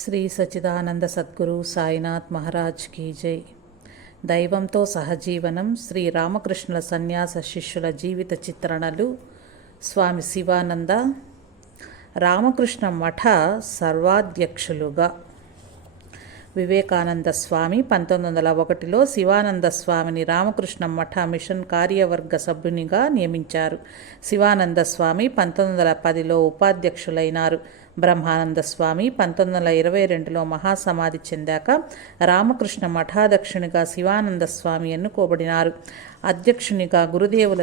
Shri Sachchidananda Sadhguru Sainath Maharaj key జై. దైవంతో సహజీవనం శ్రీ రామకృష్ణుల సన్యాస శిష్యుల జీవిత చిత్రణలు. స్వామి శివానంద రామకృష్ణ మఠ సర్వాధ్యక్షులుగా వివేకానంద స్వామి 1901లో శివానంద స్వామిని రామకృష్ణ మఠ మిషన్ కార్యవర్గ సభ్యునిగా నియమించారు. శివానంద స్వామి 1910లో ఉపాధ్యక్షులైనారు. బ్రహ్మానంద స్వామి 1922లో మహాసమాధి చెందాక రామకృష్ణ మఠాధ్యక్షునిగా శివానంద స్వామి ఎన్నుకోబడినారు. అధ్యక్షునిగా గురుదేవుల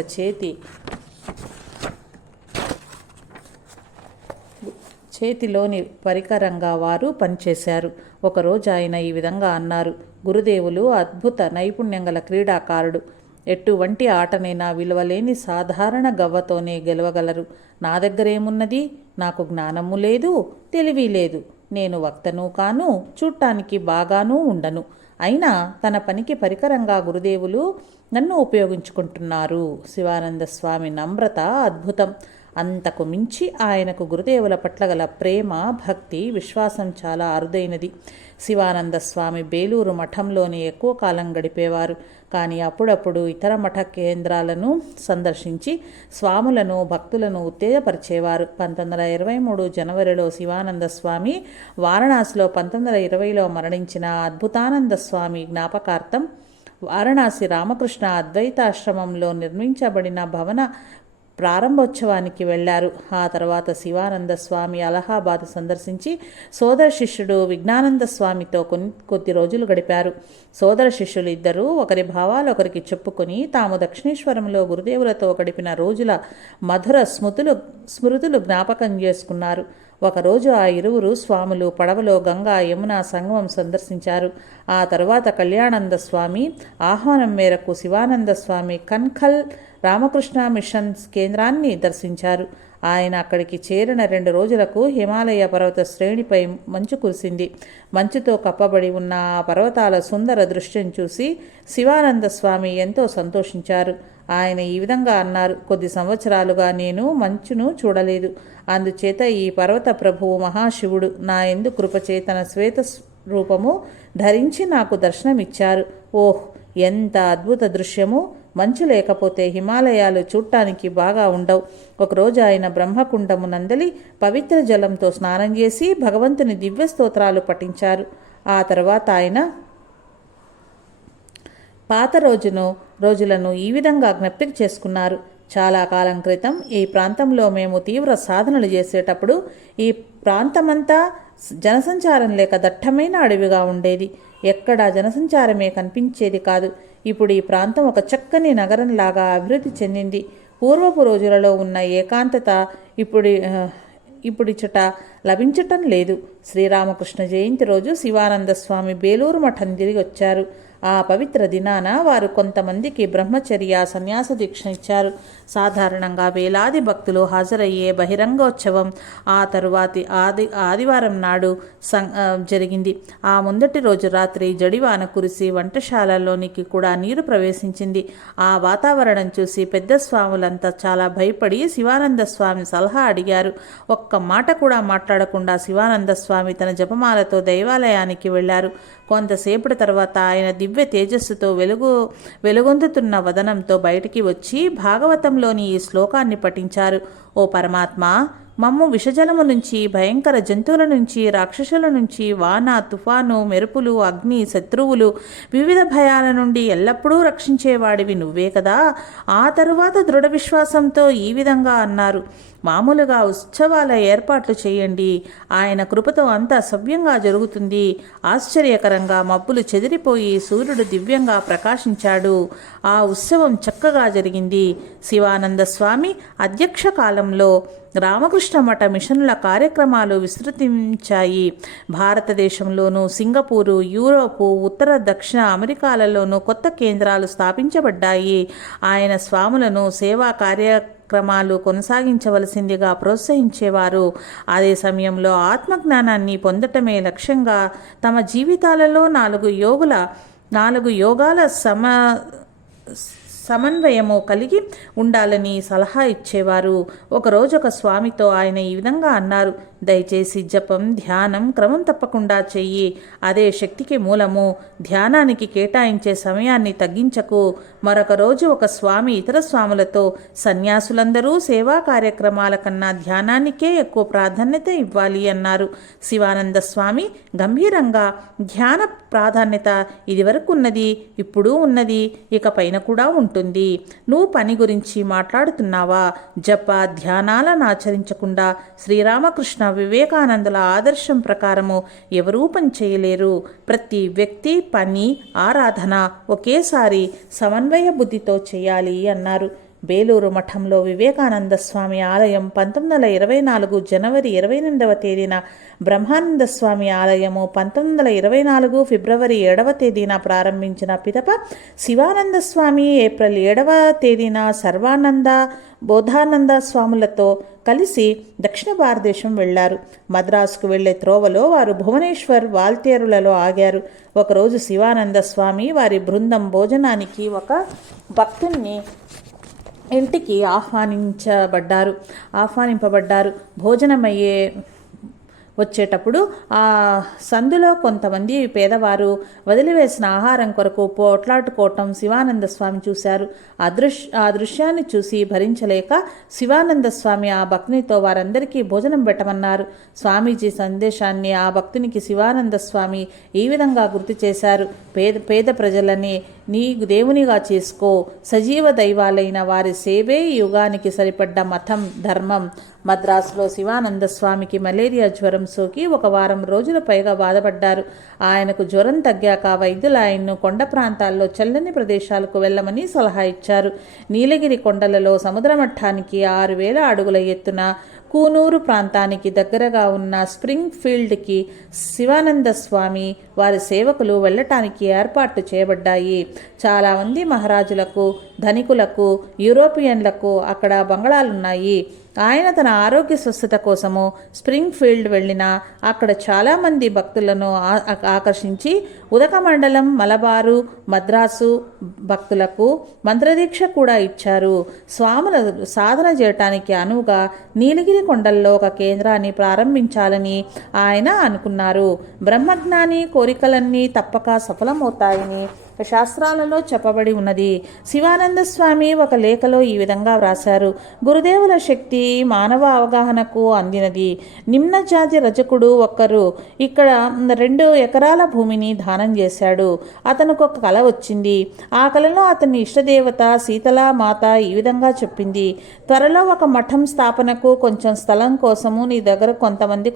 చేతిలోని పరికరంగా వారు పనిచేశారు. ఒకరోజు ఆయన ఈ విధంగా అన్నారు: గురుదేవులు అద్భుత నైపుణ్యం గల క్రీడాకారుడు. ఎటువంటి ఆటనైనా విలువలేని సాధారణ గవ్వతోనే గెలవగలరు. నా దగ్గరేమున్నది? నాకు జ్ఞానము లేదు, తెలివి లేదు. నేను వక్తను కాను, చూడటానికి బాగానూ ఉండను. అయినా తన పనికి పరికరంగా గురుదేవులు నన్ను ఉపయోగించుకుంటున్నారు. శివానంద స్వామి నమ్రత అద్భుతం. అంతకు మించి ఆయనకు గురుదేవుల పట్ల గల ప్రేమ, భక్తి, విశ్వాసం చాలా అరుదైనది. శివానంద స్వామి బేలూరు మఠంలోనే ఎక్కువ కాలం గడిపేవారు. కానీ అప్పుడప్పుడు ఇతర మఠ కేంద్రాలను సందర్శించి స్వాములను, భక్తులను ఉత్తేజపరిచేవారు. 1923 జనవరిలో శివానంద స్వామి వారణాసిలో 1920లో మరణించిన అద్భుతానంద స్వామి జ్ఞాపకార్థం వారణాసి రామకృష్ణ అద్వైతాశ్రమంలో నిర్మించబడిన భవన ప్రారంభోత్సవానికి వెళ్లారు. ఆ తర్వాత శివానంద స్వామి అలహాబాద్ సందర్శించి సోదర శిష్యుడు విజ్ఞానంద స్వామితో కొద్ది రోజులు గడిపారు. సోదర శిష్యులు ఇద్దరూ ఒకరి భావాలు ఒకరికి చెప్పుకొని తాము దక్షిణేశ్వరంలో గురుదేవులతో గడిపిన రోజుల మధుర స్మృతులు జ్ఞాపకం చేసుకున్నారు. ఒకరోజు ఆ ఇరువురు స్వాములు పడవలో గంగా యమున సంగమం సందర్శించారు. ఆ తర్వాత కళ్యాణానంద స్వామి ఆహ్వానం మేరకు శివానంద స్వామి కన్ఖల్ రామకృష్ణ మిషన్ కేంద్రాన్ని దర్శించారు. ఆయన అక్కడికి చేరిన 2 రోజులకు హిమాలయ పర్వత శ్రేణిపై మంచు కురిసింది. మంచుతో కప్పబడి ఉన్న ఆ పర్వతాల సుందర దృశ్యం చూసి శివానంద స్వామి ఎంతో సంతోషించారు. ఆయన ఈ విధంగా అన్నారు: కొద్ది సంవత్సరాలుగా నేను మంచును చూడలేదు. అందుచేత ఈ పర్వత ప్రభువు మహాశివుడు నా యందు కృపచే తన శ్వేత రూపము ధరించి నాకు దర్శనమిచ్చారు. ఓహ్, ఎంత అద్భుత దృశ్యము! మంచు లేకపోతే హిమాలయాలు చూడటానికి బాగా ఉండవు. ఒకరోజు ఆయన బ్రహ్మకుండము నందలి పవిత్ర జలంతో స్నానం చేసి భగవంతుని దివ్య స్తోత్రాలు పఠించారు. ఆ తర్వాత ఆయన పాత రోజులను ఈ విధంగా జ్ఞప్తికి చేసుకున్నారు: చాలా కాలం క్రితం ఈ ప్రాంతంలో మేము తీవ్ర సాధనలు చేసేటప్పుడు ఈ ప్రాంతమంతా జనసంచారం లేక దట్టమైన అడవిగా ఉండేది. ఎక్కడా జనసంచారమే కనిపించేది కాదు. ఇప్పుడు ఈ ప్రాంతం ఒక చక్కని నగరంలాగా అభివృద్ధి చెందింది. పూర్వపు రోజులలో ఉన్న ఏకాంతత ఇప్పుడిచట లభించటం లేదు. శ్రీరామకృష్ణ జయంతి రోజు శివానంద స్వామి బేలూరు మఠం తిరిగి వచ్చారు. ఆ పవిత్ర దినాన వారు కొంతమందికి బ్రహ్మచర్య సన్యాస దీక్ష ఇచ్చారు. సాధారణంగా వేలాది భక్తులు హాజరయ్యే బహిరంగోత్సవం ఆ తరువాతి ఆదివారం నాడు జరిగింది. ఆ ముందటి రోజు రాత్రి జడివాన కురిసి వంటశాలలోనికి కూడా నీరు ప్రవేశించింది. ఆ వాతావరణం చూసి పెద్ద స్వాములంతా చాలా భయపడి శివానంద స్వామి సలహా అడిగారు. ఒక్క మాట కూడా మాట్లాడకుండా శివానంద స్వామి తన జపమాలతో దైవాలయానికి వెళ్లారు. కొంతసేపటి తర్వాత ఆయన దివ్య తేజస్సుతో వెలుగొందుతున్న వదనంతో బయటికి వచ్చి భాగవతంలోని ఈ శ్లోకాన్ని పఠించారు: ఓ పరమాత్మ, మమ్ము విషజలము నుంచి, భయంకర జంతువుల నుంచి, రాక్షసుల నుంచి, వాన, తుఫాను, మెరుపులు, అగ్ని, శత్రువులు, వివిధ భయాల నుండి ఎల్లప్పుడూ రక్షించేవాడివి నువ్వే కదా. ఆ తరువాత దృఢ విశ్వాసంతో ఈ విధంగా అన్నారు: మామూలుగా ఉత్సవాల ఏర్పాట్లు చేయండి. ఆయన కృపతో అంతా సవ్యంగా జరుగుతుంది. ఆశ్చర్యకరంగా మబ్బులు చెదిరిపోయి సూర్యుడు దివ్యంగా ప్రకాశించాడు. ఆ ఉత్సవం చక్కగా జరిగింది. శివానంద స్వామి అధ్యక్ష కాలంలో రామకృష్ణ మఠ మిషన్ల కార్యక్రమాలు విస్తృతించాయి. భారతదేశంలోనూ, సింగపూరు, యూరోపు, ఉత్తర దక్షిణ అమెరికాలలోనూ కొత్త కేంద్రాలు స్థాపించబడ్డాయి. ఆయన స్వాములను సేవా కార్యక్రమాలు కొనసాగించవలసిందిగా ప్రోత్సహించేవారు. అదే సమయంలో ఆత్మజ్ఞానాన్ని పొందటమే లక్ష్యంగా తమ జీవితాలలో 4 యోగాల సమన్వయము కలిగి ఉండాలని సలహా ఇచ్చేవారు. ఒకరోజు ఒక స్వామితో ఆయన ఈ విధంగా అన్నారు: దయచేసి జపం, ధ్యానం క్రమం తప్పకుండా చెయ్యి. అదే శక్తికి మూలము. ధ్యానానికి కేటాయించే సమయాన్ని తగ్గించకు. మరొక రోజు ఒక స్వామి ఇతర స్వాములతో, సన్యాసులందరూ సేవా కార్యక్రమాల కన్నా ధ్యానానికే ఎక్కువ ప్రాధాన్యత ఇవ్వాలి అన్నారు. శివానంద స్వామి గంభీరంగా, ధ్యాన ప్రాధాన్యత ఇదివరకు ఉన్నది, ఇప్పుడు ఉన్నది, ఇక పైన కూడా ఉంటుంది. నువ్వు పని గురించి మాట్లాడుతున్నావా? జప ధ్యానాలను ఆచరించకుండా శ్రీరామకృష్ణ వివేకానందుల ఆదర్శం ప్రకారము ఎవరూ పని చేయలేరు. ప్రతి వ్యక్తి, పని, ఆరాధన ఒకేసారి సమన్వయ బుద్ధితో చేయాలి అన్నారు. బేలూరు మఠంలో వివేకానంద స్వామి ఆలయం 1924 జనవరి 28వ తేదీన, బ్రహ్మానంద స్వామి ఆలయము 1924 ఫిబ్రవరి 7వ తేదీన ప్రారంభించిన పిదప శివానంద స్వామి ఏప్రిల్ 7వ తేదీన సర్వానంద, బోధానంద స్వాములతో కలిసి దక్షిణ భారతదేశం వెళ్లారు. మద్రాసుకు వెళ్లే త్రోవలో వారు భువనేశ్వర్, వాల్తేరులలో ఆగారు. ఒకరోజు శివానంద స్వామి వారి బృందం భోజనానికి ఒక భక్తుణ్ణి ఇంటికి ఆహ్వానింపబడ్డారు. భోజనమయ్యే వచ్చేటప్పుడు ఆ సందులో కొంతమంది పేదవారు వదిలివేసిన ఆహారం కొరకు పోట్లాడుకోవటం శివానంద స్వామి చూశారు. ఆ దృశ్యాన్ని చూసి భరించలేక శివానంద స్వామి ఆ భక్తునితో వారందరికీ భోజనం పెట్టమన్నారు. స్వామీజీ సందేశాన్ని ఆ భక్తునికి శివానంద స్వామి ఈ విధంగా గుర్తు చేశారు: పేద ప్రజలని నీ దేవునిగా చేసుకో. సజీవ దైవాలైన వారి సేవే యుగానికి సరిపడ్డ మతం, ధర్మం. మద్రాసులో శివానంద స్వామికి మలేరియా జ్వరం సోకి 1 వారం రోజుల పైగా బాధపడ్డారు. ఆయనకు జ్వరం తగ్గాక వైద్యులు ఆయన్ను కొండ ప్రాంతాల్లో చల్లని ప్రదేశాలకు వెళ్ళమని సలహా ఇచ్చారు. నీలగిరి కొండలలో సముద్ర మట్టానికి 6000 అడుగుల ఎత్తున కూనూరు ప్రాంతానికి దగ్గరగా ఉన్న స్ప్రింగ్ ఫీల్డ్కి శివానంద స్వామి వారి సేవకులు వెళ్ళటానికి ఏర్పాట్లు చేయబడ్డాయి. చాలామంది మహారాజులకు, ధనికులకు, యూరోపియన్లకు అక్కడ బంగళాలున్నాయి. ఆయన తన ఆరోగ్య స్వస్థత కోసము స్ప్రింగ్ ఫీల్డ్ వెళ్ళినా అక్కడ చాలామంది భక్తులను ఆకర్షించి ఉదకమండలం, మలబారు, మద్రాసు భక్తులకు మంత్రదీక్ష కూడా ఇచ్చారు. స్వాముల సాధన చేయటానికి అనువుగా నీలగిరి కొండల్లో ఒక కేంద్రాన్ని ప్రారంభించాలని ఆయన అనుకున్నారు. బ్రహ్మజ్ఞాని కోరికలన్నీ తప్పక సఫలమవుతాయని శాస్త్రాలలో చెప్పబడి ఉన్నది. శివానంద స్వామి ఒక లేఖలో ఈ విధంగా వ్రాశారు: గురుదేవుల శక్తి మానవ అవగాహనకు అందినది. నిమ్నజాతి రజకుడు ఒక్కరు ఇక్కడ 2 ఎకరాల భూమిని దానం చేశాడు. అతనికి ఒక కల వచ్చింది. ఆ కలలో అతని ఇష్టదేవత శీతలా మాత ఈ విధంగా చెప్పింది: త్వరలో ఒక మఠం స్థాపనకు కొంచెం స్థలం కోసము నీ దగ్గర కొంతమంది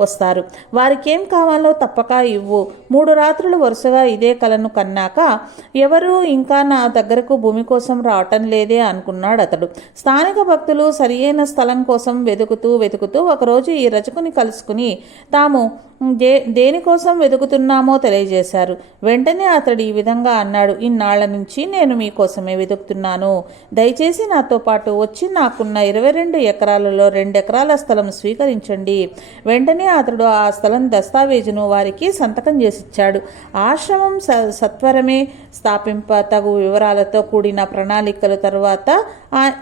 వస్తారు. వారికేం కావాలో తప్పక ఇవ్వు. 3 రాత్రులు వరుసగా ఇదే కలను కన్నాక ఎవరు ఇంకా నా దగ్గరకు భూమి కోసం రావటం లేదే అనుకున్నాడు అతడు. స్థానిక భక్తులు సరియైన స్థలం కోసం వెతుకుతూ ఒకరోజు ఈ రజకుని కలుసుకుని తాము దేనికోసం వెతుకుతున్నామో తెలియజేశారు. వెంటనే అతడు ఈ విధంగా అన్నాడు: ఇన్నాళ్ల నుంచి నేను మీకోసమే వెతుకుతున్నాను. దయచేసి నాతో పాటు వచ్చి నాకున్న 22 ఎకరాలలో 2 ఎకరాల స్థలం స్వీకరించండి. వెంటనే అతడు ఆ స్థలం దస్తావేజును వారికి సంతకం చేసిచ్చాడు. ఆశ్రమం సత్వరమే స్థాపింప తగు వివరాలతో కూడిన ప్రణాళికలు తరువాత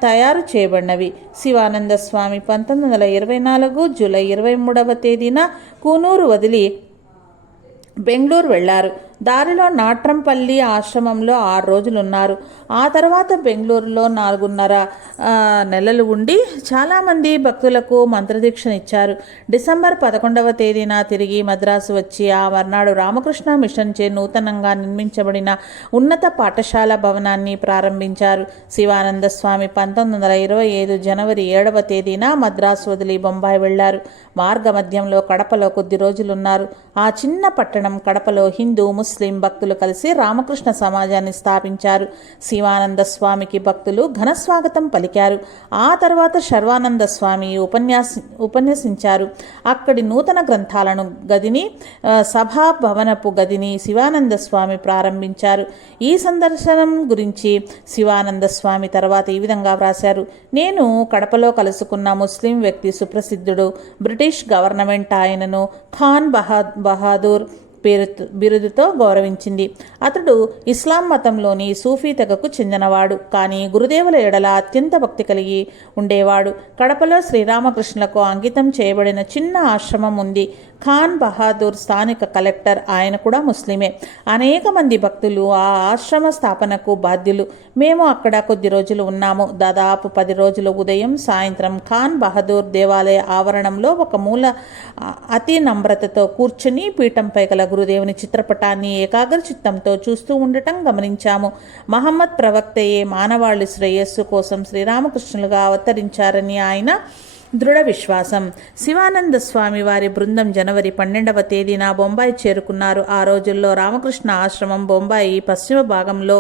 తయారు చేయబడినవి. శివానంద స్వామి 1924 జూలై 23వ తేదీన కూనూరు వదిలి బెంగళూరు వెళ్లారు. దారిలో నాట్రంపల్లి ఆశ్రమంలో 6 రోజులున్నారు. ఆ తర్వాత బెంగళూరులో 4.5 నెలలు ఉండి చాలామంది భక్తులకు మంత్రదీక్షనిచ్చారు. డిసెంబర్ 11వ తేదీన తిరిగి మద్రాసు వచ్చి ఆ మర్నాడు రామకృష్ణ మిషన్ చే నూతనంగా నిర్మించబడిన ఉన్నత పాఠశాల భవనాన్ని ప్రారంభించారు. శివానంద స్వామి 1925 జనవరి 7వ తేదీన మద్రాసు వదిలి బొంబాయి వెళ్లారు. మార్గ మధ్యంలో కడపలో కొద్ది రోజులున్నారు. ఆ చిన్న పట్టణం కడపలో హిందూ, ముస్లిం భక్తులు కలిసి రామకృష్ణ సమాజాన్ని స్థాపించారు. శివానంద స్వామికి భక్తులు ఘనస్వాగతం పలికారు. ఆ తర్వాత శర్వానంద స్వామి ఉపన్యసించారు. అక్కడి నూతన గ్రంథాలను గదిని, సభాభవనపు గదిని శివానంద స్వామి ప్రారంభించారు. ఈ సందర్శనం గురించి శివానంద స్వామి తర్వాత ఈ విధంగా వ్రాశారు: నేను కడపలో కలుసుకున్న ముస్లిం వ్యక్తి సుప్రసిద్ధుడు. బ్రిటిష్ గవర్నమెంట్ ఆయనను ఖాన్ బహాదూర్ బిరుదుతో గౌరవించింది. అతడు ఇస్లాం మతంలోని సూఫీ తెగకు చెందినవాడు. కానీ గురుదేవుల ఎడల అత్యంత భక్తి కలిగి ఉండేవాడు. కడపలో శ్రీరామకృష్ణులకు అంకితం చేయబడిన చిన్న ఆశ్రమం ఉంది. ఖాన్ బహాదూర్ స్థానిక కలెక్టర్. ఆయన కూడా ముస్లిమే. అనేక మంది భక్తులు ఆ ఆశ్రమ స్థాపనకు బాధ్యులు. మేము అక్కడ కొద్ది రోజులు ఉన్నాము. దాదాపు 10 రోజులు ఉదయం సాయంత్రం ఖాన్ బహదూర్ దేవాలయ ఆవరణంలో ఒక మూల అతి నమ్రతతో కూర్చుని పీఠంపై గల గురుదేవుని చిత్రపటాన్ని ఏకాగ్ర చిత్తంతో చూస్తూ ఉండటం గమనించాము. మహమ్మద్ ప్రవక్తయే మానవాళి శ్రేయస్సు కోసం శ్రీరామకృష్ణులుగా అవతరించారని ఆయన దృఢ విశ్వాసం. శివానంద స్వామి వారి బృందం జనవరి 12వ తేదీన బొంబాయి చేరుకున్నారు. ఆ రోజుల్లో రామకృష్ణ ఆశ్రమం బొంబాయి పశ్చిమ భాగంలో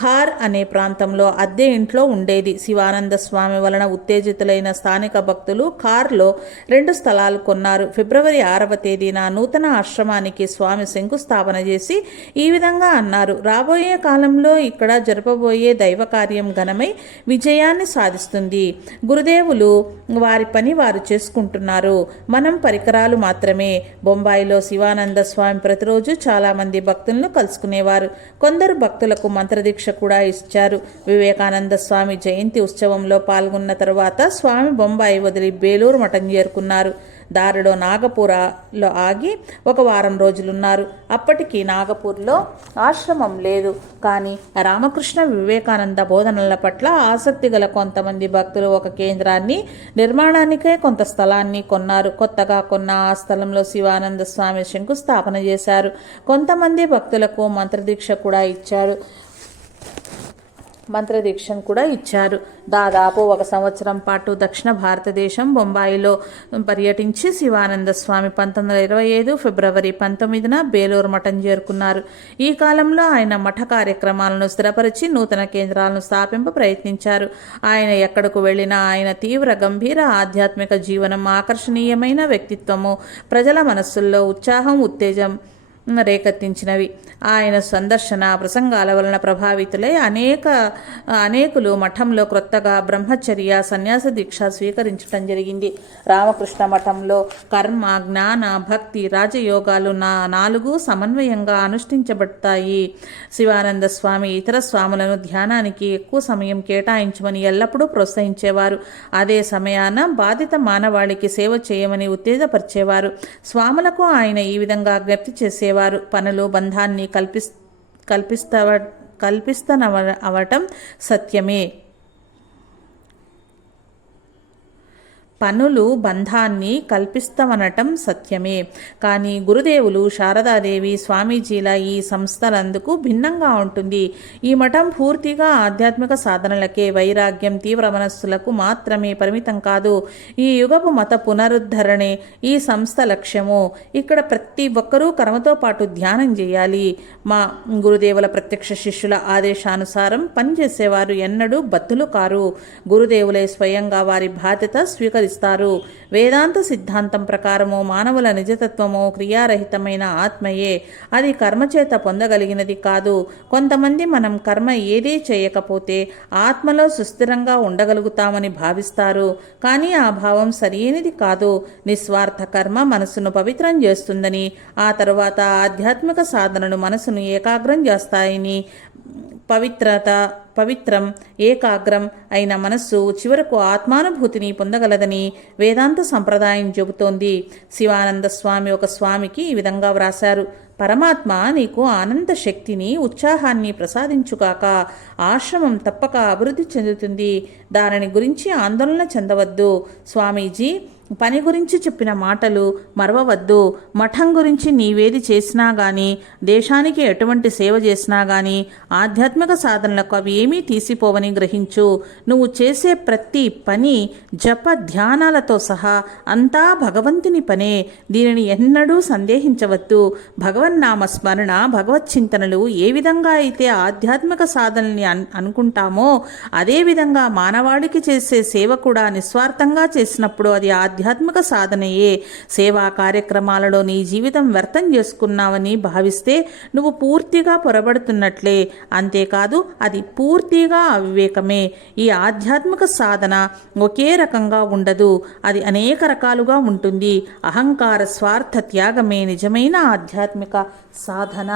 ఖార్ అనే ప్రాంతంలో అద్దె ఇంట్లో ఉండేది. శివానంద స్వామి వలన ఉత్తేజితులైన స్థానిక భక్తులు ఖార్లో 2 స్థలాలు కొన్నారు. ఫిబ్రవరి 6వ తేదీన నూతన ఆశ్రమానికి స్వామి శంకుస్థాపన చేసి ఈ విధంగా అన్నారు: రాబోయే కాలంలో ఇక్కడ జరపబోయే దైవ కార్యం ఘనమై విజయాన్ని సాధిస్తుంది. గురుదేవులు వారి పని వారు చేసుకుంటున్నారు. మనం పరికరాలు మాత్రమే. బొంబాయిలో శివానంద స్వామి ప్రతిరోజు చాలామంది భక్తులను కలుసుకునేవారు. కొందరు భక్తులకు మంత్రదీక్ష కూడా ఇచ్చారు. వివేకానంద స్వామి జయంతి ఉత్సవంలో పాల్గొన్న తరువాత స్వామి బొంబాయి వదిలి బేలూరు మఠం చేరుకున్నారు. దారిలో నాగపూర్లో ఆగి 1 వారం రోజులున్నారు. అప్పటికి నాగపూర్లో ఆశ్రమం లేదు. కానీ రామకృష్ణ వివేకానంద బోధనల పట్ల ఆసక్తి గల కొంతమంది భక్తులు ఒక కేంద్రాన్ని నిర్మాణానికే కొంత స్థలాన్ని కొన్నారు. కొత్తగా కొన్న ఆ స్థలంలో శివానంద స్వామి శంకుస్థాపన చేశారు. కొంతమంది భక్తులకు మంత్రదీక్షను కూడా ఇచ్చారు. దాదాపు 1 సంవత్సరం పాటు దక్షిణ భారతదేశం బొంబాయిలో పర్యటించి శివానంద స్వామి 1925 ఫిబ్రవరి 19న బేలూరు మఠం చేరుకున్నారు. ఈ కాలంలో ఆయన మఠ కార్యక్రమాలను స్థిరపరిచి నూతన కేంద్రాలను స్థాపింప ప్రయత్నించారు. ఆయన ఎక్కడకు వెళ్ళినా ఆయన తీవ్ర గంభీర ఆధ్యాత్మిక జీవనం, ఆకర్షణీయమైన వ్యక్తిత్వము ప్రజల మనస్సుల్లో ఉత్సాహం, ఉత్తేజం రేకెత్తించినవి. ఆయన సందర్శన ప్రసంగాల వలన ప్రభావితులై అనేకులు మఠంలో క్రొత్తగా బ్రహ్మచర్య సన్యాస దీక్ష స్వీకరించడం జరిగింది. రామకృష్ణ మఠంలో కర్మ, జ్ఞాన, భక్తి, రాజయోగాలు 4 సమన్వయంగా అనుష్ఠించబడతాయి. శివానంద స్వామి ఇతర స్వాములను ధ్యానానికి ఎక్కువ సమయం కేటాయించమని ఎల్లప్పుడూ ప్రోత్సహించేవారు. అదే సమయాన బాధిత మానవాళికి సేవ చేయమని ఉత్తేజపరిచేవారు. స్వాములకు ఆయన ఈ విధంగా జ్ఞప్తి చేసేవారు: పనులు బంధాన్ని కల్పిస్తనవటం సత్యమే. పనులు బంధాన్ని కల్పిస్తవనటం సత్యమే. కానీ గురుదేవులు, శారదాదేవి, స్వామీజీల ఈ సంస్థలందుకు భిన్నంగా ఉంటుంది. ఈ మఠం పూర్తిగా ఆధ్యాత్మిక సాధనలకే, వైరాగ్యం, తీవ్ర మనస్సులకు మాత్రమే పరిమితం కాదు. ఈ యుగపు మత పునరుద్ధరణే ఈ సంస్థ లక్ష్యము. ఇక్కడ ప్రతి ఒక్కరూ కర్మతో పాటు ధ్యానం చేయాలి. మా గురుదేవుల ప్రత్యక్ష శిష్యుల ఆదేశానుసారం పనిచేసేవారు ఎన్నడూ బద్ధులు కారు. గురుదేవులే స్వయంగా వారి బాధ్యత స్వీకరిస్తారు. వేదాంత సిద్ధాంతం ప్రకారము మానవుల నిజతత్వము క్రియారహితమైన ఆత్మయే. అది కర్మచేత పొందగలిగినది కాదు. కొంతమంది మనం కర్మ ఏదీ చేయకపోతే ఆత్మలో సుస్థిరంగా ఉండగలుగుతామని భావిస్తారు. కానీ ఆ భావం సరైనది కాదు. నిస్వార్థ కర్మ మనసును పవిత్రం చేస్తుందని, ఆ తరువాత ఆధ్యాత్మిక సాధనలు మనసును ఏకాగ్రం చేస్తాయని, పవిత్రం ఏకాగ్రం అయిన మనస్సు చివరకు ఆత్మానుభూతిని పొందగలదని వేదాంత సంప్రదాయం చెబుతోంది. శివానంద స్వామి ఒక స్వామికి ఈ విధంగా వ్రాశారు: పరమాత్మ నీకు ఆనంద శక్తిని, ఉత్సాహాన్ని ప్రసాదించుగాక. ఆశ్రమం తప్పక అభివృద్ధి చెందుతుంది. దానిని గురించి ఆందోళన చెందవద్దు. స్వామీజీ పని గురించి చెప్పిన మాటలు మరవవద్దు. మఠం గురించి నీవేది చేసినా గాని, దేశానికి ఎటువంటి సేవ చేసినా గాని ఆధ్యాత్మిక సాధనలకు అవి ఏమీ తీసిపోవని గ్రహించు. నువ్వు చేసే ప్రతి పని జప ధ్యానాలతో సహా అంతా భగవంతుని పనే. దీనిని ఎన్నడూ సందేహించవద్దు. భగవన్నామ స్మరణ, భగవత్ చింతనలు ఏ విధంగా అయితే ఆధ్యాత్మిక సాధనల్ని అనుకుంటామో, అదేవిధంగా మానవాళికి చేసే సేవ కూడా నిస్వార్థంగా చేసినప్పుడు అది ఆధ్యాత్మిక సాధనయే. సేవా కార్యక్రమాలలో నీ జీవితం వ్యర్థం చేసుకున్నావని భావిస్తే నువ్వు పూర్తిగా పొరబడుతున్నట్లే. అంతేకాదు అది పూర్తిగా అవివేకమే. ఈ ఆధ్యాత్మిక సాధన ఒకే రకంగా ఉండదు, అది అనేక రకాలుగా ఉంటుంది. అహంకార స్వార్థ త్యాగమే నిజమైన ఆధ్యాత్మిక సాధన.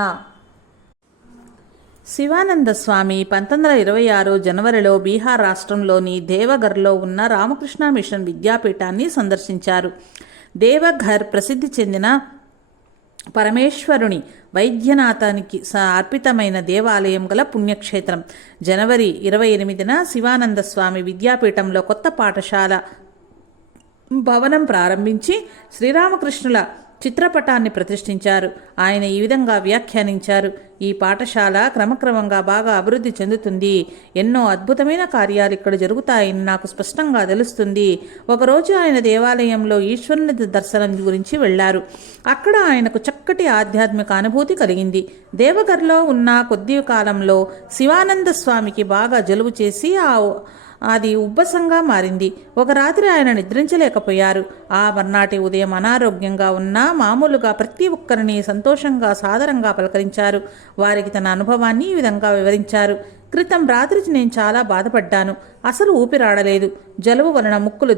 శివానంద స్వామి 1926 జనవరిలో బీహార్ రాష్ట్రంలోని దేవఘర్లో ఉన్న రామకృష్ణ మిషన్ విద్యాపీఠాన్ని సందర్శించారు. దేవఘర్ ప్రసిద్ధి చెందిన పరమేశ్వరుని వైద్యనాథానికి అర్పితమైన దేవాలయం గల పుణ్యక్షేత్రం. జనవరి 28న శివానంద స్వామి విద్యాపీఠంలో కొత్త పాఠశాల భవనం ప్రారంభించి శ్రీరామకృష్ణుల చిత్రపటాన్ని ప్రతిష్ఠించారు. ఆయన ఈ విధంగా వ్యాఖ్యానించారు: ఈ పాఠశాల క్రమక్రమంగా బాగా అభివృద్ధి చెందుతుంది. ఎన్నో అద్భుతమైన కార్యాలు ఇక్కడ జరుగుతాయని నాకు స్పష్టంగా తెలుస్తుంది. ఒకరోజు ఆయన దేవాలయంలో ఈశ్వరుని దర్శనం గురించి వెళ్లారు. అక్కడ ఆయనకు చక్కటి ఆధ్యాత్మిక అనుభూతి కలిగింది. దేవఘర్లో ఉన్న కొద్ది కాలంలో శివానంద స్వామికి బాగా జలుబు చేసి అది ఉబ్బసంగా మారింది. ఒక రాత్రి ఆయన నిద్రించలేకపోయారు. ఆ మర్నాటి ఉదయం అనారోగ్యంగా ఉన్నా మామూలుగా ప్రతి ఒక్కరిని సంతోషంగా సాదరంగా పలకరించారు. వారికి తన అనుభవాన్ని ఈ విధంగా వివరించారు: క్రితం రాత్రి నేను చాలా బాధపడ్డాను. అసలు ఊపిరాడలేదు. జలుబు వలన ముక్కులు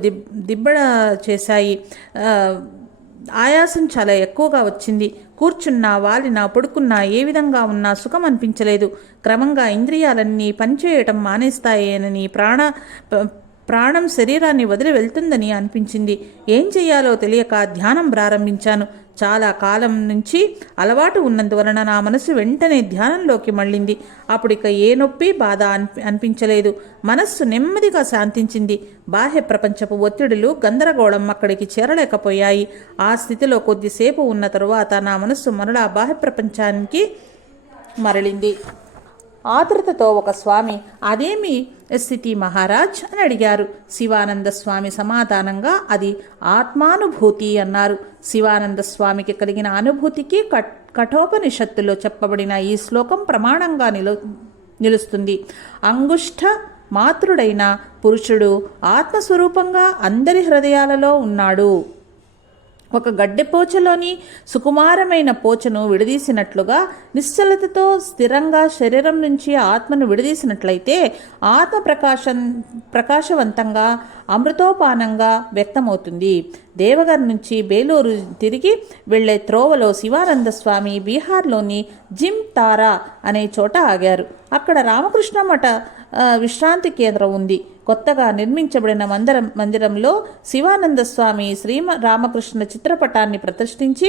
దిబ్బడ చేశాయి. ఆయాసం చాలా ఎక్కువగా వచ్చింది. కూర్చున్నా, వాలినా, పడుకున్నా, ఏ విధంగా ఉన్నా సుఖం అనిపించలేదు. క్రమంగా ఇంద్రియాలన్నీ పనిచేయటం మానేస్తాయేనని, ప్రాణం శరీరాన్ని వదిలి వెళ్తుందని అనిపించింది. ఏం చెయ్యాలో తెలియక ధ్యానం ప్రారంభించాను. చాలా కాలం నుంచి అలవాటు ఉన్నందువలన నా మనసు వెంటనే ధ్యానంలోకి మళ్ళింది. అప్పుడిక ఏ నొప్పి, బాధ అనిపించలేదు. మనస్సు నెమ్మదిగా శాంతించింది. బాహ్య ప్రపంచపు ఒత్తిడులు, గందరగోళం అక్కడికి చేరలేకపోయాయి. ఆ స్థితిలో కొద్దిసేపు ఉన్న తరువాత నా మనస్సు మరలా బాహ్య ప్రపంచానికి మరలింది. ఆతృతతో ఒక స్వామి, అదేమి స్థితి మహారాజ్ అని అడిగారు. శివానంద స్వామి సమాధానంగా, అది ఆత్మానుభూతి అన్నారు. శివానంద స్వామికి కలిగిన అనుభూతికి కఠోపనిషత్తులో చెప్పబడిన ఈ శ్లోకం ప్రమాణంగా నిలుస్తుంది. అంగుష్ట మాతృడైన పురుషుడు ఆత్మస్వరూపంగా అందరి హృదయాలలో ఉన్నాడు. ఒక గడ్డెపోచలోని సుకుమారమైన పోచను విడదీసినట్లుగా నిశ్చలతతో స్థిరంగా శరీరం నుంచి ఆత్మను విడదీసినట్లయితే ఆత్మ ప్రకాశవంతంగా అమృతోపానంగా వ్యక్తమవుతుంది. దేవఘర్ నుంచి బేలూరు తిరిగి వెళ్లే త్రోవలో శివానంద స్వామి బీహార్లోని జిమ్ తారా అనే చోట ఆగారు. అక్కడ రామకృష్ణ మఠ విశ్రాంతి కేంద్రం ఉంది. కొత్తగా నిర్మించబడిన మందిరంలో శివానంద స్వామి శ్రీ రామకృష్ణ చిత్రపటాన్ని ప్రతిష్ఠించి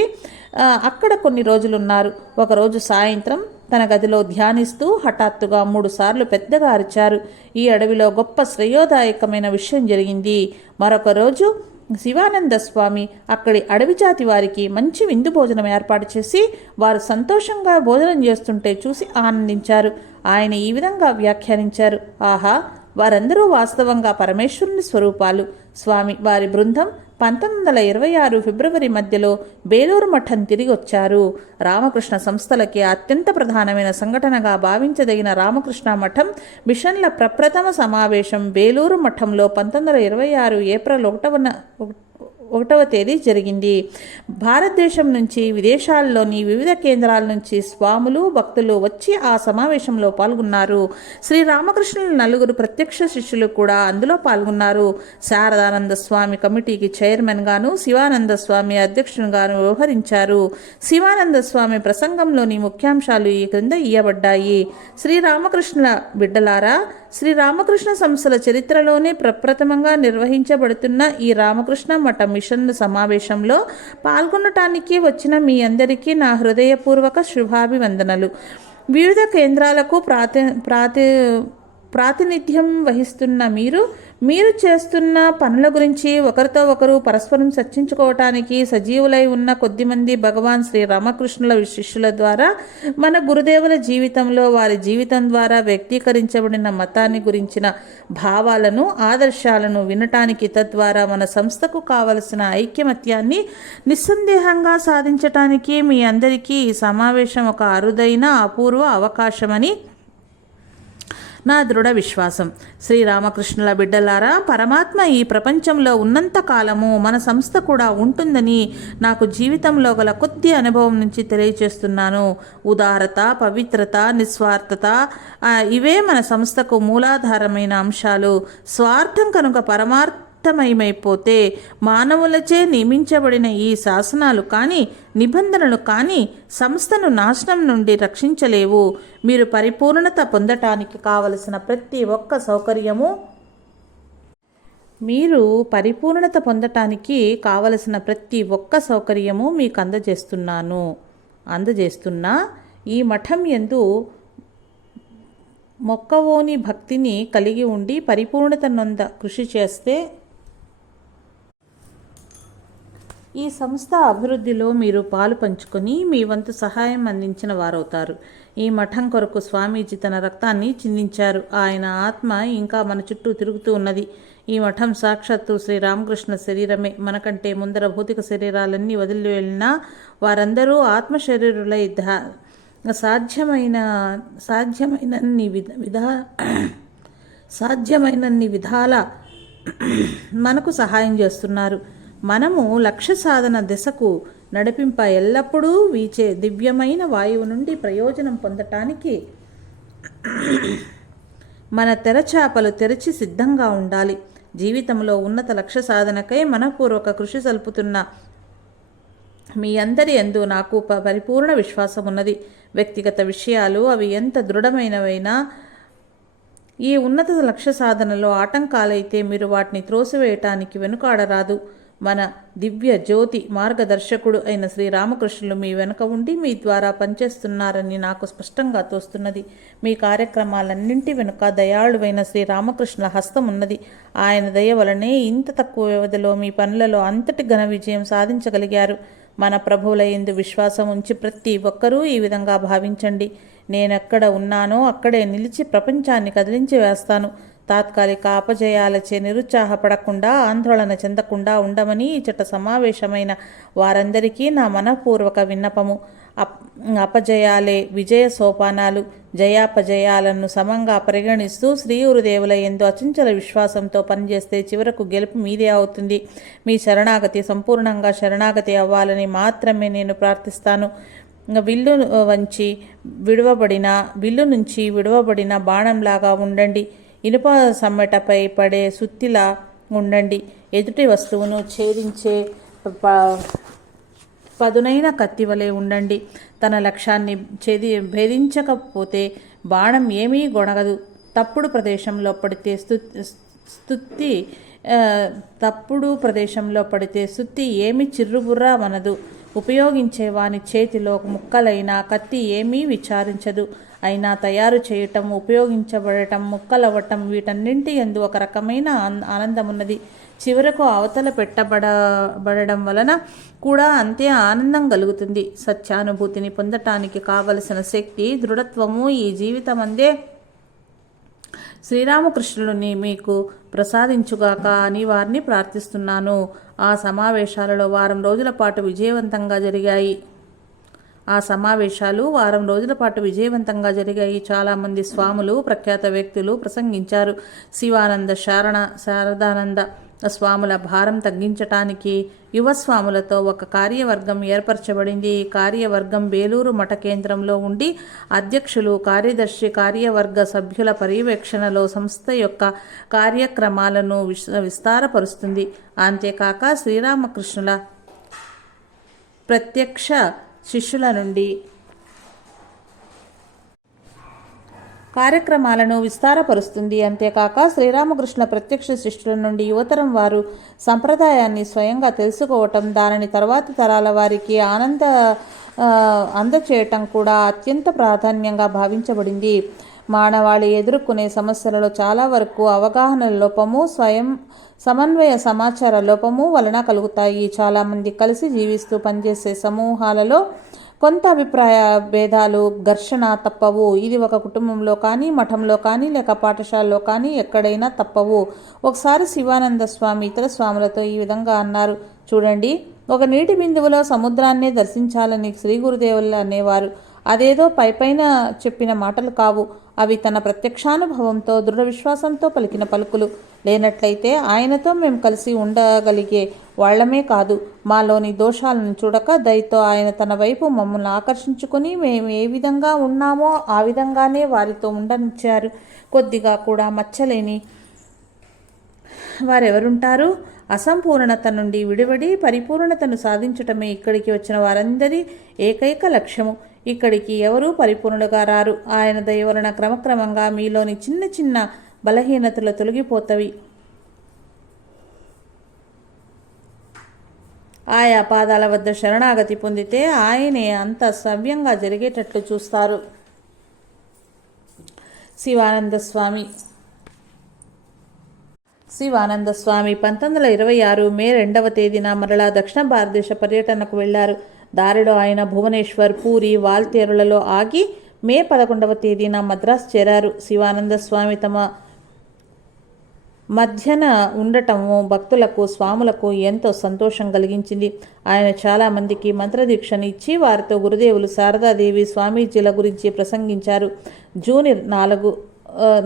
అక్కడ కొన్ని రోజులున్నారు. ఒకరోజు సాయంత్రం తన గదిలో ధ్యానిస్తూ హఠాత్తుగా 3 సార్లు పెద్దగా అరిచారు. ఈ అడవిలో గొప్ప శ్రేయోదాయకమైన విషయం జరిగింది. మరొక రోజు శివానంద స్వామి అక్కడి అడవి జాతి వారికి మంచి విందు భోజనం ఏర్పాటు చేసి వారు సంతోషంగా భోజనం చేస్తుంటే చూసి ఆనందించారు. ఆయన ఈ విధంగా వ్యాఖ్యానించారు: ఆహా, వారందరూ వాస్తవంగా పరమేశ్వరుని స్వరూపాలు. స్వామి వారి బృందం 1926 ఫిబ్రవరి మధ్యలో బేలూరు మఠం తిరిగి వచ్చారు. రామకృష్ణ సంస్థలకి అత్యంత ప్రధానమైన సంఘటనగా భావించదగిన రామకృష్ణ మఠం మిషన్ల ప్రప్రథమ సమావేశం బేలూరు మఠంలో 1926 ఏప్రిల్ 1వ తేదీ జరిగింది. భారతదేశం నుంచి, విదేశాల్లోని వివిధ కేంద్రాల నుంచి స్వాములు, భక్తులు వచ్చి ఆ సమావేశంలో పాల్గొన్నారు. శ్రీ రామకృష్ణుల 4 ప్రత్యక్ష శిష్యులు కూడా అందులో పాల్గొన్నారు. శారదానంద స్వామి కమిటీకి చైర్మన్ గాను, శివానంద స్వామి అధ్యక్షునిగాను వ్యవహరించారు. శివానంద స్వామి ప్రసంగంలోని ముఖ్యాంశాలు ఈ క్రింద ఇయ్యబడ్డాయి: శ్రీరామకృష్ణుల బిడ్డలారా, శ్రీరామకృష్ణ సంస్థల చరిత్రలోనే ప్రప్రథమంగా నిర్వహించబడుతున్న ఈ రామకృష్ణ మఠ మిషన్ సమావేశంలో పాల్గొనటానికి వచ్చిన మీ అందరికీ నా హృదయపూర్వక శుభాభివందనలు. వివిధ కేంద్రాలకు ప్రాతినిధ్యం వహిస్తున్న మీరు చేస్తున్న పనుల గురించి ఒకరితో ఒకరు పరస్పరం చర్చించుకోవటానికి సజీవులై ఉన్న కొద్దిమంది భగవాన్ శ్రీ రామకృష్ణుల శిష్యుల ద్వారా మన గురుదేవుల జీవితంలో, వారి జీవితం ద్వారా వ్యక్తీకరించబడిన మతాన్ని గురించిన భావాలను, ఆదర్శాలను వినటానికి, తద్వారా మన సంస్థకు కావలసిన ఐక్యమత్యాన్ని నిస్సందేహంగా సాధించటానికి మీ అందరికీ ఈ సమావేశం ఒక అరుదైన అపూర్వ అవకాశమని నా దృఢ విశ్వాసం. శ్రీరామకృష్ణుల బిడ్డలారా, పరమాత్మ ఈ ప్రపంచంలో ఉన్నంత కాలము మన సంస్థ కూడా ఉంటుందని నాకు జీవితంలో గల కొద్ది అనుభవం నుంచి తెలియజేస్తున్నాను. ఉదారత, పవిత్రత, నిస్వార్థత ఇవే మన సంస్థకు మూలాధారమైన అంశాలు. స్వార్థం కనుక పరమార్థమయమైపోతే మానవులచే నియమించబడిన ఈ శాసనాలు కానీ నిబంధనలు కానీ సంస్థను నాశనం నుండి రక్షించలేవు. మీరు పరిపూర్ణత పొందటానికి కావలసిన ప్రతి ఒక్క సౌకర్యము మీకు అందజేస్తున్నా. ఈ మఠం యందు మొక్కవోని భక్తిని కలిగి ఉండి పరిపూర్ణత నొంద కృషి చేస్తే ఈ సంస్థ అభివృద్ధిలో మీరు పాలు పంచుకొని మీ వంతు సహాయం అందించిన వారవుతారు. ఈ మఠం కొరకు స్వామీజీ తన రక్తాన్ని చిందించారు. ఆయన ఆత్మ ఇంకా మన చుట్టూ తిరుగుతూ ఉన్నది. ఈ మఠం సాక్షాత్తు శ్రీరామకృష్ణ శరీరమే. మనకంటే ముందర భౌతిక శరీరాలన్నీ వదిలి వెళ్ళినా వారందరూ ఆత్మ శరీరులై సాధ్యమైనన్ని విధాల మనకు సహాయం చేస్తున్నారు. మనము లక్ష్య సాధన దిశకు నడిపింప ఎల్లప్పుడూ వీచే దివ్యమైన వాయువు నుండి ప్రయోజనం పొందటానికి మన తెరచాపలు తెరిచి సిద్ధంగా ఉండాలి. జీవితంలో ఉన్నత లక్ష్య సాధనకై మనపూర్వక కృషి సల్పుతున్న మీ అందరి యందు నాకు పరిపూర్ణ విశ్వాసం ఉన్నది. వ్యక్తిగత విషయాలు అవి ఎంత దృఢమైనవైనా ఈ ఉన్నత లక్ష్య సాధనలో ఆటంకాలైతే మీరు వాటిని త్రోసివేయటానికి వెనుకాడరాదు. మన దివ్య జ్యోతి మార్గదర్శకుడు అయిన శ్రీరామకృష్ణులు మీ వెనుక ఉండి మీ ద్వారా పనిచేస్తున్నారని నాకు స్పష్టంగా తోస్తున్నది. మీ కార్యక్రమాలన్నింటి వెనుక దయాళువైన శ్రీరామకృష్ణుల హస్తం ఉన్నది. ఆయన దయ వలనే ఇంత తక్కువ వ్యవధిలో మీ పనులలో అంతటి ఘన విజయం సాధించగలిగారు. మన ప్రభువుల యందు విశ్వాసం ఉంచి ప్రతి ఒక్కరూ ఈ విధంగా భావించండి. నేనెక్కడ ఉన్నానో అక్కడే నిలిచి ప్రపంచాన్ని కదిలించి వేస్తాను. తాత్కాలిక అపజయాలచే నిరుత్సాహపడకుండా ఆందోళన చెందకుండా ఉండమని ఇచ్చట సమావేశమైన వారందరికీ నా మనపూర్వక విన్నపము. అపజయాలే విజయ సోపానాలు. జయాపజయాలను సమంగా పరిగణిస్తూ శ్రీ గురుదేవుల యందు అచంచల విశ్వాసంతో పనిచేస్తే చివరకు గెలుపు మీదే అవుతుంది. మీ శరణాగతి సంపూర్ణంగా శరణాగతి అవ్వాలని మాత్రమే నేను ప్రార్థిస్తాను. విల్లు నుంచి విడువబడిన బాణంలాగా ఉండండి. ఇనుప సమ్మెటపై పడే సుత్తిలా ఉండండి. ఎదుటి వస్తువును ఛేదించే పదునైన కత్తి వలె ఉండండి. తన లక్ష్యాన్ని భేదించకపోతే బాణం ఏమీ గొనగదు. తప్పుడు ప్రదేశంలో పడితే సుత్తి ఏమి చిర్రుబుర్రా మనదు. ఉపయోగించే వాని చేతిలో ముక్కలైన కత్తి ఏమీ విచారించదు. అయినా తయారు చేయటం, ఉపయోగించబడటం, ముక్కలవ్వటం వీటన్నింటి యందు ఒక రకమైన ఆనందమున్నది. చివరకు అవతల పెట్టబడడం వలన కూడా అంతే ఆనందం కలుగుతుంది. సత్యానుభూతిని పొందటానికి కావలసిన శక్తి, దృఢత్వము ఈ జీవితమందే శ్రీరామకృష్ణుడిని మీకు ప్రసాదించుగాక అని వారిని ప్రార్థిస్తున్నాను. ఆ సమావేశాలు వారం రోజుల పాటు విజయవంతంగా జరిగాయి. చాలామంది స్వాములు, ప్రఖ్యాత వ్యక్తులు ప్రసంగించారు. శివానంద, శారదానంద స్వాముల భారం తగ్గించటానికి యువస్వాములతో ఒక కార్యవర్గం ఏర్పరచబడింది. ఈ కార్యవర్గం బేలూరు మఠ కేంద్రంలో ఉండి అధ్యక్షులు, కార్యదర్శి, కార్యవర్గ సభ్యుల పర్యవేక్షణలో సంస్థ యొక్క కార్యక్రమాలను విస్తారపరుస్తుంది. అంతేకాక శ్రీరామకృష్ణుల ప్రత్యక్ష శిష్యుల నుండి యువతరం వారు సంప్రదాయాన్ని స్వయంగా తెలుసుకోవటం, దానిని తర్వాతి తరాల వారికి అందచేయటం కూడా అత్యంత ప్రాధాన్యంగా భావించబడింది. మానవాళి ఎదుర్కొనే సమస్యలలో చాలా వరకు అవగాహన లోపము, సమన్వయ సమాచార లోపము వలన కలుగుతాయి. చాలామంది కలిసి జీవిస్తూ పనిచేసే సమూహాలలో కొంత అభిప్రాయ భేదాలు, ఘర్షణ తప్పవు. ఇది ఒక కుటుంబంలో కానీ, మఠంలో కానీ, లేక పాఠశాలలో కానీ ఎక్కడైనా తప్పవు. ఒకసారి శివానంద స్వామి ఇతర స్వాములతో ఈ విధంగా అన్నారు. చూడండి, ఒక నీటి బిందువులో సముద్రాన్నే దర్శించాలని శ్రీ గురుదేవులు అనేవారు. అదేదో పైపైన చెప్పిన మాటలు కావు. అవి తన ప్రత్యక్షానుభవంతో దృఢ విశ్వాసంతో పలికిన పలుకులు. లేనట్లయితే ఆయనతో మేము కలిసి ఉండగలిగే వాళ్లమే కాదు. మాలోని దోషాలను చూడక దయతో ఆయన తన వైపు మమ్మల్ని ఆకర్షించుకొని మేము ఏ విధంగా ఉన్నామో ఆ విధంగానే వారితో ఉండనిచ్చారు. కొద్దిగా కూడా మచ్చలేని వారెవరుంటారు? అసంపూర్ణత నుండి విడివడి పరిపూర్ణతను సాధించటమే ఇక్కడికి వచ్చిన వారందరి ఏకైక లక్ష్యము. ఇక్కడికి ఎవరూ పరిపూర్ణులుగా రారు. ఆయన దయ వలన క్రమక్రమంగా మీలోని చిన్న చిన్న బలహీనతలు తొలగిపోతవి. ఆయా పాదాల వద్ద శరణాగతి పొందితే ఆయనే అంత సవ్యంగా జరిగేటట్లు చూస్తారు. శివానంద స్వామి 1926 మే 2వ తేదీన మరలా దక్షిణ భారతదేశ పర్యటనకు వెళ్లారు. దారిలో ఆయన భువనేశ్వర్, పూరి, వాల్తేరులలో ఆగి మే 11వ తేదీన మద్రాసు చేరారు. శివానంద స్వామి తమ మధ్యన ఉండటము భక్తులకు, స్వాములకు ఎంతో సంతోషం కలిగించింది. ఆయన చాలామందికి మంత్రదీక్షను ఇచ్చి వారితో గురుదేవులు శారదాదేవి స్వామీజీల గురించి ప్రసంగించారు. జూన్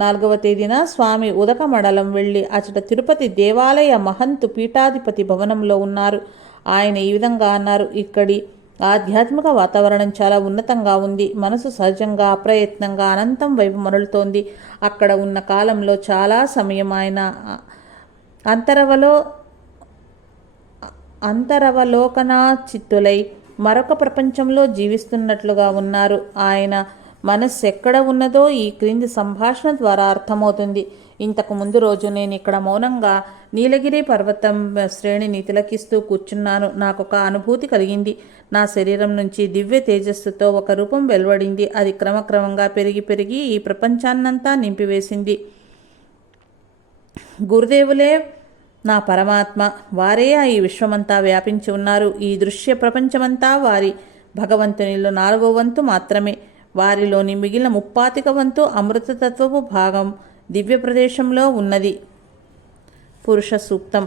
4వ తేదీన స్వామి ఉదక మండలం వెళ్ళి అచట తిరుపతి దేవాలయ మహంతు పీఠాధిపతి భవనంలో ఉన్నారు. ఆయన ఈ విధంగా అన్నారు: ఇక్కడి ఆధ్యాత్మిక వాతావరణం చాలా ఉన్నతంగా ఉంది. మనసు సహజంగా అప్రయత్నంగా అనంతం వైపు మరలుతోంది. అక్కడ ఉన్న కాలంలో చాలా సమయం ఆయన అంతరవలోకనాచిత్తులై మరొక ప్రపంచంలో జీవిస్తున్నట్లుగా ఉన్నారు. ఆయన మనస్సు ఎక్కడ ఉన్నదో ఈ క్రింది సంభాషణ ద్వారా అర్థమవుతుంది. ఇంతకు ముందు రోజు నేను ఇక్కడ మౌనంగా నీలగిరి పర్వతం శ్రేణిని తిలకిస్తూ కూర్చున్నాను. నాకొక అనుభూతి కలిగింది. నా శరీరం నుంచి దివ్య తేజస్సుతో ఒక రూపం వెలువడింది. అది క్రమక్రమంగా పెరిగి పెరిగి ఈ ప్రపంచాన్నంతా నింపివేసింది. గురుదేవులే నా పరమాత్మ. వారే ఈ విశ్వమంతా వ్యాపించి ఉన్నారు. ఈ దృశ్య ప్రపంచమంతా వారి భగవంతునిలో 4వ వంతు మాత్రమే. వారిలోని మిగిలిన 35వ వంతు అమృతతత్వపు భాగం దివ్య ప్రదేశంలో ఉన్నది. పురుష సూక్తం.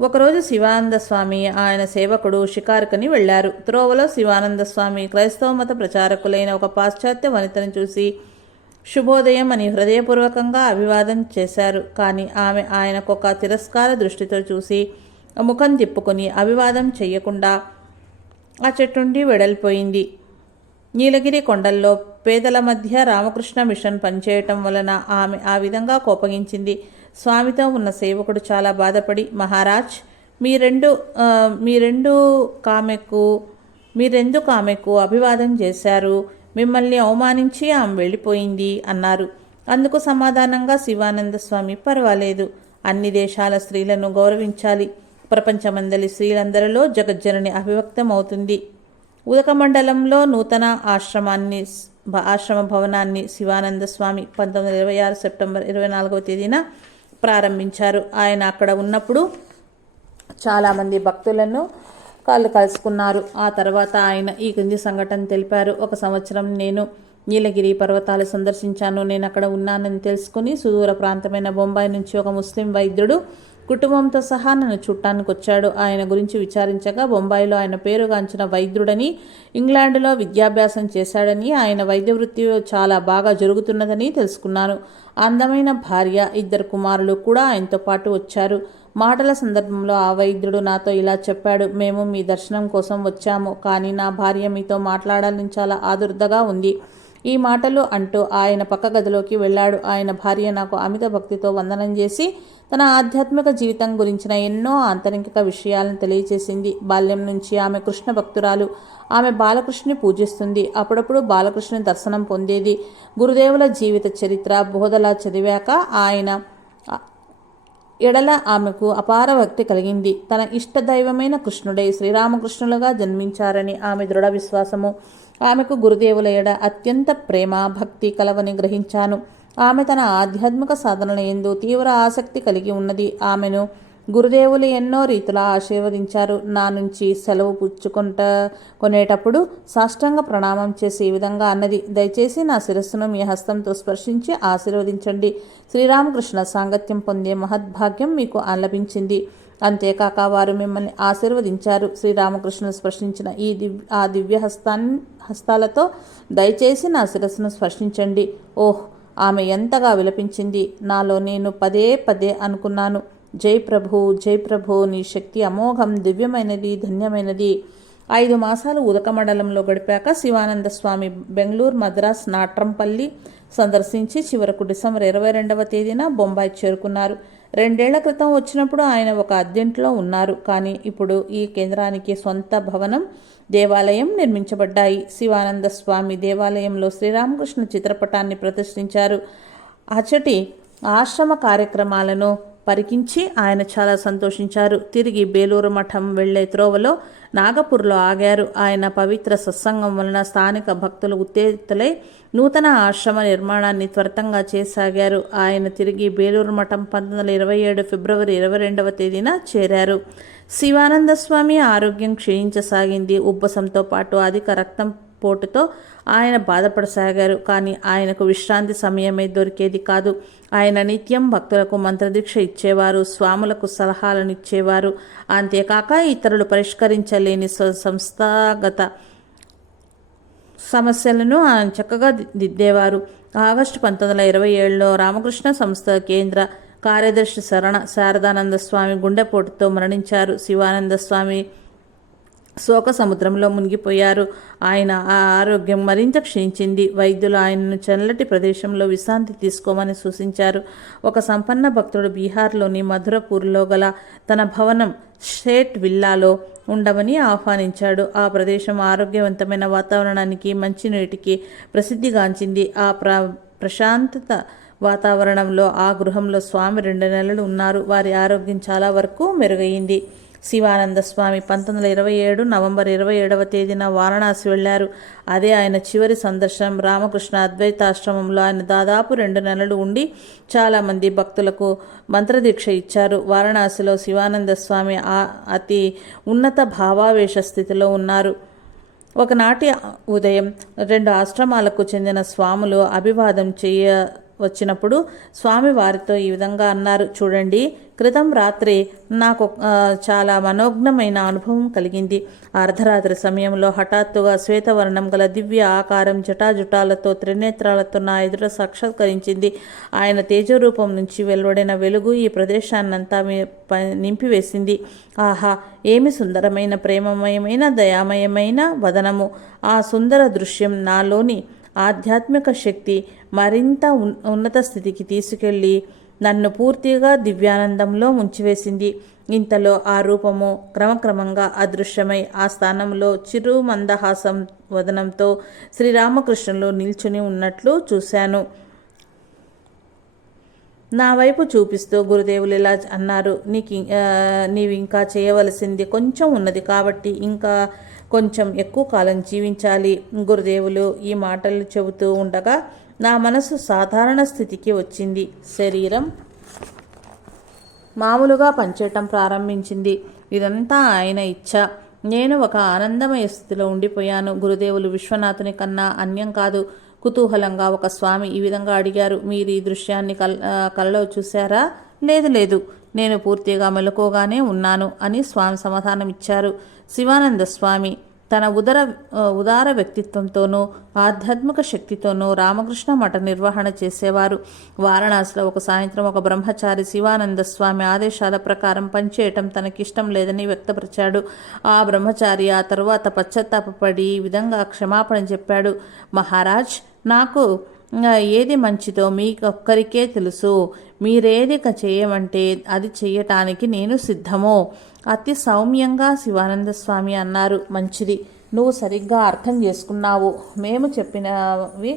ఒకరోజు శివానంద స్వామి ఆయన సేవకుడు షికారుకని వెళ్లారు. త్రోవలో శివానంద స్వామి క్రైస్తవ మత ప్రచారకులైన ఒక పాశ్చాత్య వనితను చూసి శుభోదయం అని హృదయపూర్వకంగా అభివాదం చేశారు. కానీ ఆమె ఆయనకొక తిరస్కార దృష్టితో చూసి ముఖం తిప్పుకొని అభివాదం చెయ్యకుండా ఆ చెట్టుండి వెడల్పోయింది. నీలగిరి కొండల్లో పేదల మధ్య రామకృష్ణ మిషన్ పనిచేయటం వలన ఆమె ఆ విధంగా కోపగించింది. స్వామితో ఉన్న సేవకుడు చాలా బాధపడి, మహారాజ్, మీరెందుకు ఆమెకు అభివాదం చేశారు? మిమ్మల్ని అవమానించి ఆమె వెళ్ళిపోయింది అన్నారు. అందుకు సమాధానంగా శివానంద స్వామి, పర్వాలేదు, అన్ని దేశాల స్త్రీలను గౌరవించాలి. ప్రపంచమందలి స్త్రీలందరిలో జగజ్జనని అభివ్యక్తం అవుతుంది. ఉదక మండలంలో నూతన ఆశ్రమ భవనాన్ని శివానంద స్వామి 1926 సెప్టెంబర్ 24వ తేదీన ప్రారంభించారు. ఆయన అక్కడ ఉన్నప్పుడు చాలామంది భక్తులను కలుసుకున్నారు. ఆ తర్వాత ఆయన ఈ క్రింది సంఘటన తెలిపారు: ఒక సంవత్సరం నేను నీలగిరి పర్వతాలు సందర్శించాను. నేను అక్కడ ఉన్నానని తెలుసుకుని సుదూర ప్రాంతమైన బొంబాయి నుంచి ఒక ముస్లిం వైద్యుడు కుటుంబంతో సహా నన్ను చూడటానికి వచ్చాడు. ఆయన గురించి విచారించగా బొంబాయిలో ఆయన పేరుగాంచిన వైద్యుడని, ఇంగ్లాండ్లో విద్యాభ్యాసం చేశాడని, ఆయన వైద్య వృత్తి చాలా బాగా జరుగుతున్నదని తెలుసుకున్నాను. అందమైన భార్య, 2 కుమారులు కూడా ఆయనతో పాటు వచ్చారు. మాటల సందర్భంలో ఆ వైద్యుడు నాతో ఇలా చెప్పాడు: మేము మీ దర్శనం కోసం వచ్చాము, కానీ నా భార్య మీతో మాట్లాడాలని చాలా ఆదుర్దగా ఉంది. ఈ మాటలు అంటూ ఆయన పక్క గదిలోకి వెళ్ళాడు. ఆయన భార్య నాకు అమిత భక్తితో వందనం చేసి తన ఆధ్యాత్మిక జీవితం గురించిన ఎన్నో ఆంతరిక విషయాలను తెలియచేసింది. బాల్యం నుంచి ఆమె కృష్ణ భక్తురాలు. ఆమె బాలకృష్ణుని పూజిస్తుంది. అప్పుడప్పుడు బాలకృష్ణుని దర్శనం పొందేది. గురుదేవుల జీవిత చరిత్ర, బోధల చదివాక ఆయన ఎడల ఆమెకు అపార భక్తి కలిగింది. తన ఇష్టదైవమైన కృష్ణుడై శ్రీరామకృష్ణులుగా జన్మించారని ఆమె దృఢ విశ్వాసము. ఆమెకు గురుదేవుల ఎడ అత్యంత ప్రేమ, భక్తి కలవని గ్రహించాను. ఆమె తన ఆధ్యాత్మిక సాధనల యందు తీవ్ర ఆసక్తి కలిగి ఉన్నది. ఆమెను గురుదేవులు ఎన్నో రీతులా ఆశీర్వదించారు. నా నుంచి సెలవు కొనేటప్పుడు సాష్టాంగ ప్రణామం చేసి ఈ విధంగా అన్నది: దయచేసి నా శిరస్సును మీ హస్తంతో స్పర్శించి ఆశీర్వదించండి. శ్రీరామకృష్ణ సాంగత్యం పొందే మహద్భాగ్యం మీకు లభించింది. అంతేకాక వారు మిమ్మల్ని ఆశీర్వదించారు. శ్రీరామకృష్ణును స్పర్శించిన ఆ దివ్య హస్తాలతో దయచేసి నా శిరస్సును స్పర్శించండి. ఓహ్, ఆమె ఎంతగా విలపించింది. నాలో నేను పదే పదే అనుకున్నాను: జై ప్రభు, జై ప్రభు, నీ శక్తి అమోఘం, దివ్యమైనది, ధన్యమైనది. 5 మాసాలు ఉదక మండలంలో గడిపాక శివానంద స్వామి బెంగళూరు, మద్రాస్, నాట్రంపల్లి సందర్శించి చివరకు డిసెంబర్ 22వ తేదీన బొంబాయి చేరుకున్నారు. 2 ఏళ్ల క్రితం వచ్చినప్పుడు ఆయన ఒక అద్దెంట్లో ఉన్నారు. కానీ ఇప్పుడు ఈ కేంద్రానికి సొంత భవనం, దేవాలయం నిర్మించబడ్డాయి. శివానంద స్వామి దేవాలయంలో శ్రీరామకృష్ణ చిత్రపటాన్ని ప్రతిష్ఠించారు. అచటి ఆశ్రమ కార్యక్రమాలను పరికించి ఆయన చాలా సంతోషించారు. తిరిగి బేలూరు మఠం వెళ్లే త్రోవలో నాగపూర్లో ఆగారు. ఆయన పవిత్ర సత్సంగం వలన స్థానిక భక్తులు ఉత్తేజితులై నూతన ఆశ్రమ నిర్మాణాన్ని త్వరితంగా చేసాగారు. ఆయన తిరిగి బేలూరు మఠం 1927 ఫిబ్రవరి 22వ తేదీన చేరారు. శివానంద స్వామి ఆరోగ్యం క్షీణించసాగింది. ఉబ్బసంతో పాటు అధిక రక్తం పోటుతో ఆయన బాధపడసాగారు. కానీ ఆయనకు విశ్రాంతి సమయమే దొరికేది కాదు. ఆయన నిత్యం భక్తులకు మంత్రదీక్ష ఇచ్చేవారు, స్వాములకు సలహాలను ఇచ్చేవారు. అంతేకాక ఇతరులు పరిష్కరించలేని సంస్థాగత సమస్యలను ఆయన చక్కగా దిద్దేవారు. ఆగస్టు 1927లో రామకృష్ణ సంస్థ కేంద్ర కార్యదర్శి శారదానంద స్వామి గుండెపోటుతో మరణించారు. శివానంద స్వామి శోక సముద్రంలో మునిగిపోయారు. ఆయన ఆరోగ్యం మరింత క్షీణించింది. వైద్యులు ఆయనను చల్లటి ప్రదేశంలో విశ్రాంతి తీసుకోమని సూచించారు. ఒక సంపన్న భక్తుడు బీహార్లోని మధురపూర్లో గల తన భవనం షేట్ విల్లాలో ఉండమని ఆహ్వానించాడు. ఆ ప్రదేశం ఆరోగ్యవంతమైన వాతావరణానికి, మంచినీటికి ప్రసిద్ధిగాంచింది. ఆ ప్రశాంతత వాతావరణంలో ఆ గృహంలో స్వామి 2 నెలలు ఉన్నారు. వారి ఆరోగ్యం చాలా వరకు మెరుగైంది. శివానంద స్వామి 1927 నవంబర్ 27వ తేదీన వారణాసి వెళ్లారు. అదే ఆయన చివరి సందర్శనం. రామకృష్ణ అద్వైతాశ్రమంలో ఆయన దాదాపు 2 నెలలు ఉండి చాలామంది భక్తులకు మంత్రదీక్ష ఇచ్చారు. వారణాసిలో శివానంద స్వామి అతి ఉన్నత భావావేశ స్థితిలో ఉన్నారు. ఒకనాటి ఉదయం 2 ఆశ్రమాలకు చెందిన స్వాములు అభివాదం వచ్చినప్పుడు స్వామి వారితో ఈ విధంగా అన్నారు: చూడండి, క్రితం రాత్రి నాకు చాలా మనోజ్ఞమైన అనుభవం కలిగింది. అర్ధరాత్రి సమయంలో హఠాత్తుగా శ్వేతవర్ణం గల దివ్య ఆకారం జటాజుటాలతో త్రినేత్రాలతో నా ఎదుట సాక్షాత్కరించింది. ఆయన తేజరూపం నుంచి వెలువడిన వెలుగు ఈ ప్రదేశాన్నంతా నింపివేసింది. ఆహా, ఏమి సుందరమైన, ప్రేమమయమైన, దయామయమైన వదనము! ఆ సుందర దృశ్యం నాలోని ఆధ్యాత్మిక శక్తి మరింత ఉన్నత స్థితికి తీసుకెళ్ళి నన్ను పూర్తిగా దివ్యానందంలో ముంచివేసింది. ఇంతలో ఆ రూపము క్రమక్రమంగా అదృశ్యమై ఆ స్థానంలో చిరు మందహాసం వదనంతో శ్రీరామకృష్ణులు నిల్చుని ఉన్నట్లు చూశాను. నా వైపు చూపిస్తూ గురుదేవులు ఇలా అన్నారు: నీవు ఇంకా చేయవలసింది కొంచెం ఉన్నది కాబట్టి ఇంకా కొంచెం ఎక్కువ కాలం జీవించాలి. గురుదేవులు ఈ మాటలు చెబుతూ ఉండగా నా మనసు సాధారణ స్థితికి వచ్చింది. శరీరం మామూలుగా పనిచేయటం ప్రారంభించింది. ఇదంతా ఆయన ఇచ్ఛ. నేను ఒక ఆనందమయ స్థితిలో ఉండిపోయాను. గురుదేవులు విశ్వనాథుని కన్నా అన్యం కాదు. కుతూహలంగా ఒక స్వామి ఈ విధంగా అడిగారు: మీరు ఈ దృశ్యాన్ని కలలో చూశారా? లేదు, నేను పూర్తిగా మెలకుగానే ఉన్నాను అని స్వామి సమాధానం ఇచ్చారు. శివానంద స్వామి తన ఉదార వ్యక్తిత్వంతోనూ ఆధ్యాత్మిక శక్తితోనూ రామకృష్ణ మఠ నిర్వహణ చేసేవారు. వారణాసిలో ఒక సాయంత్రం ఒక బ్రహ్మచారి శివానంద స్వామి ఆదేశాల ప్రకారం పనిచేయటం తనకిష్టం లేదని వ్యక్తపరిచాడు. ఆ బ్రహ్మచారి ఆ తరువాత పశ్చాత్తాపపడి ఈ విధంగా క్షమాపణ చెప్పాడు: మహారాజ్, నాకు ఏది మంచిదో మీకొక్కరికే తెలుసు. మీరేది చేయమంటే అది చెయ్యటానికి నేను సిద్ధము. అతి సౌమ్యంగా శివానంద స్వామి అన్నారు: మంచిది, నువ్వు సరిగ్గా అర్థం చేసుకున్నావు. మేము చెప్పినవి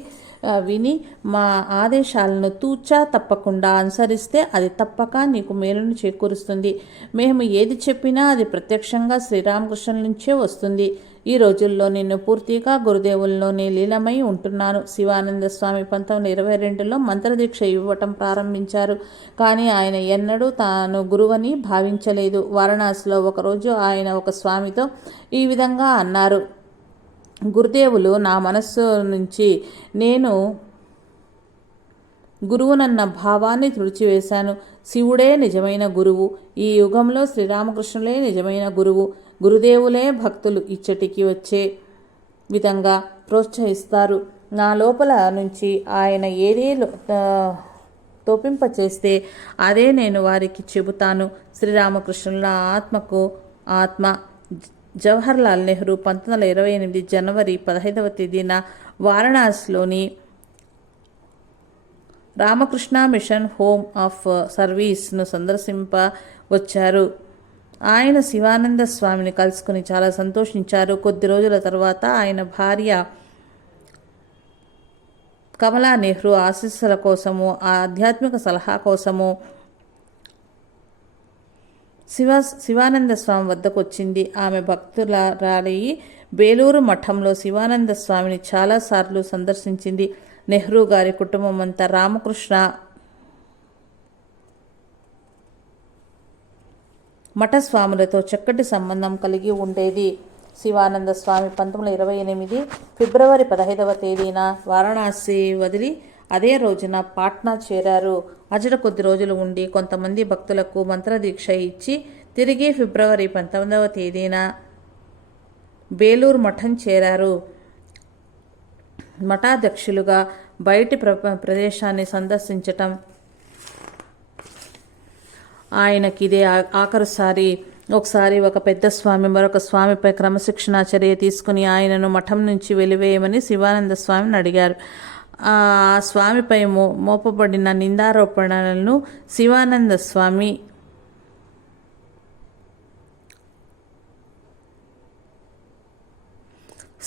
విని మా ఆదేశాలను తూచా తప్పకుండా అనుసరిస్తే అది తప్పక నీకు మేలును చేకూరుస్తుంది. మేము ఏది చెప్పినా అది ప్రత్యక్షంగా శ్రీరామకృష్ణుల నుంచే వస్తుంది. ఈ రోజుల్లో నేను పూర్తిగా గురుదేవుల్లోనే లీలమై ఉంటున్నాను. శివానంద స్వామి 1922లో మంత్రదీక్ష ఇవ్వటం ప్రారంభించారు. కానీ ఆయన ఎన్నడూ తాను గురువని భావించలేదు. వారణాసిలో ఒకరోజు ఆయన ఒక స్వామితో ఈ విధంగా అన్నారు: గురుదేవులు నా మనస్సు నుంచి నేను గురువునన్న భావాన్ని తుడిచివేశాను. శివుడే నిజమైన గురువు. ఈ యుగంలో శ్రీరామకృష్ణులే నిజమైన గురువు. గురుదేవులే భక్తులు ఇచ్చటికి వచ్చే విధంగా ప్రోత్సహిస్తారు. నా లోపల నుంచి ఆయన ఏదే తోపింపచేస్తే అదే నేను వారికి చెబుతాను. శ్రీరామకృష్ణుల ఆత్మకు ఆత్మ. జవహర్లాల్ నెహ్రూ 1928 జనవరి 15వ తేదీన వారణాసిలోని రామకృష్ణ మిషన్ హోమ్ ఆఫ్ సర్వీస్ను సందర్శింప వచ్చారు. ఆయన శివానంద స్వామిని కలుసుకుని చాలా సంతోషించారు. కొద్ది రోజుల తర్వాత ఆయన భార్య కమలా నెహ్రూ ఆశీస్సుల కోసము, ఆధ్యాత్మిక సలహా కోసము శివానంద స్వామి వద్దకు వచ్చింది. ఆమె భక్తురాలయ్యి బేలూరు మఠంలో శివానంద స్వామిని చాలాసార్లు సందర్శించింది. నెహ్రూ గారి కుటుంబం అంతా రామకృష్ణ మఠస్వాములతో చక్కటి సంబంధం కలిగి ఉండేది. శివానంద స్వామి 1928 ఫిబ్రవరి 15వ తేదీన వారణాసి వదిలి అదే రోజున పాట్నా చేరారు. అజడ కొద్ది రోజులు ఉండి కొంతమంది భక్తులకు మంత్రదీక్ష ఇచ్చి తిరిగి ఫిబ్రవరి 19వ తేదీన బేలూరు మఠం చేరారు. మఠాధ్యక్షులుగా బయటి ప్రదేశాన్ని సందర్శించటం ఆయనకిదే ఆఖరుసారి. ఒకసారి ఒక పెద్ద స్వామి మరొక స్వామిపై క్రమశిక్షణ చర్య తీసుకుని ఆయనను మఠం నుంచి వెలివేయమని శివానంద స్వామిని అడిగారు. ఆ స్వామిపై మోపబడిన నిందారోపణలను శివానంద స్వామి